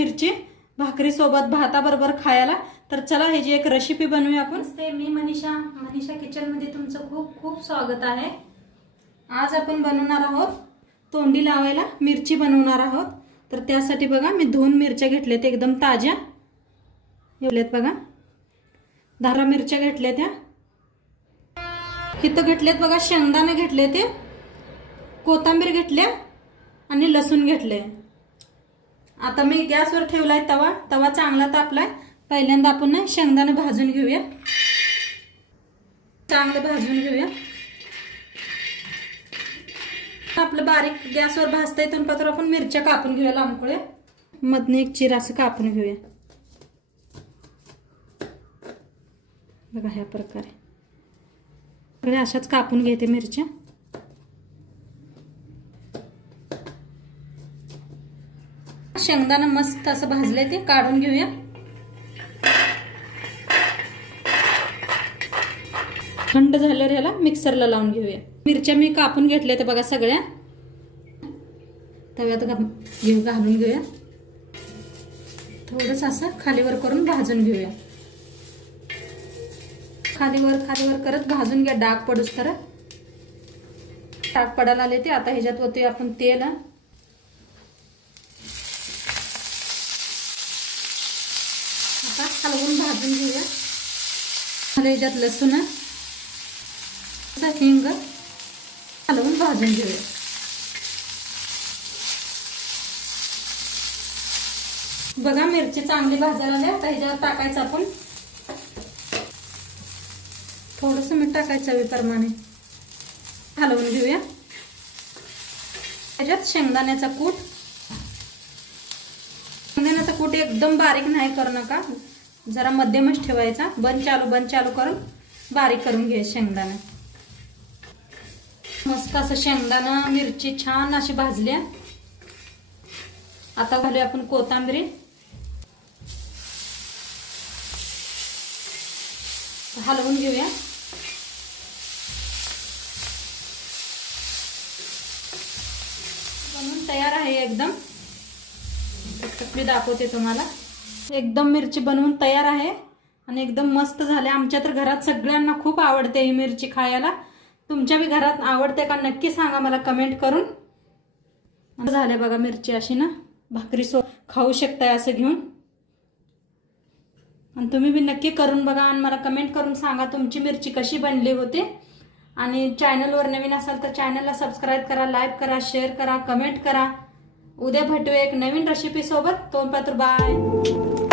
मिरची भाकरी सोबत भाताबरोबर खायला। तर चला ह्याची एक रेसिपी बनवूया आपण। मी मनीषा किचन मध्ये तुमचं खूप खूप स्वागत आहे। आज आपण बनवणार आहोत तोंडी लावायला मिरची बनवणार आहोत। तर त्यासाठी बघा मी 2 मिरच्या घेतल्यात एकदम ताज्या, एवढ्यात बघा 10 मिरच्या घेतल्या त्या। इथं घेतलेत बघा शेंगदाणे घेतले, ते कोथिंबीर घेतल्या आणि लसूण घेतले। आता मी गॅसवर ठेवलाय तवा चांगला तापलाय। पहिल्यांदा आपण शेंगदाणे भाजून घेऊया, चांगले भाजून घेऊया। आपलं बारीक गॅसवर भाजता येतं पात्र आपण मिरच्या कापून घेऊया लांबकोळे, मधने एक चिर असं कापून घेऊया बघा ह्या प्रकारे। अशाच कापून घेते मिरच्या। शेंगदाणा मस्त असं भाजले, ते काढून घेऊया। थंड झाल्यावर याला मिक्सरला लावून घेऊया। मिरच्या मी कापून घेतल्या ते बघा सगळ्या, तव्यात घालून घेऊया। थोडंसं असं खालीवर करून भाजून घेऊया। खालीवर करत भाजून घ्या, डाग पडूस तर। डाग पडायला आले ते आता ह्याच्यात होते आपण तेल। आता हलवून भाजून घेऊया। ह्याच्यात लसूण, हिंग हलवून भाजून घेऊया। बघा मिरची चांगली भाजायला आली। आता ह्याच्यावर टाकायचं आपण थोडंसं मीठ टाकायचं चवीप्रमाणे, हलवून घेऊया। ह्याच्यात शेंगदाण्याचा कूट, शेंगदाण्याचा कूट एकदम बारीक नाही करू नका, जरा मध्यमच ठेवायचा। बंद चालू करून बारीक करून घ्या शेंगदाणा। मस्त असं शेंगदाणा मिरची छान अशी भाजली। आता घालूया आपण कोथिंबीर, हलवून घेऊया। बनवून तयार आहे एकदम। मी दाखवते तुम्हाला, एकदम मिरची बनवून तयार आहे आणि एकदम मस्त झाले। आमच्या तर घरात सगळ्यांना खूप आवडते ही मिरची खायला। तुमच्या बी घरात आवडते का नक्की सांगा मला कमेंट करून। झाले बघा मिरची अशी ना, भाकरी खाऊ शकताय असं घेऊन। आणि तुम्ही बी नक्की करून बघा आणि मला कमेंट करून सांगा तुमची मिरची कशी बनली होती। आणि चॅनलवर नवीन असाल तर चॅनलला सबस्क्राईब करा, लाईक करा, शेअर करा, कमेंट करा। उद्या भेटूया एक नवीन रेसिपी सोबत। तोपर्यंत बाय।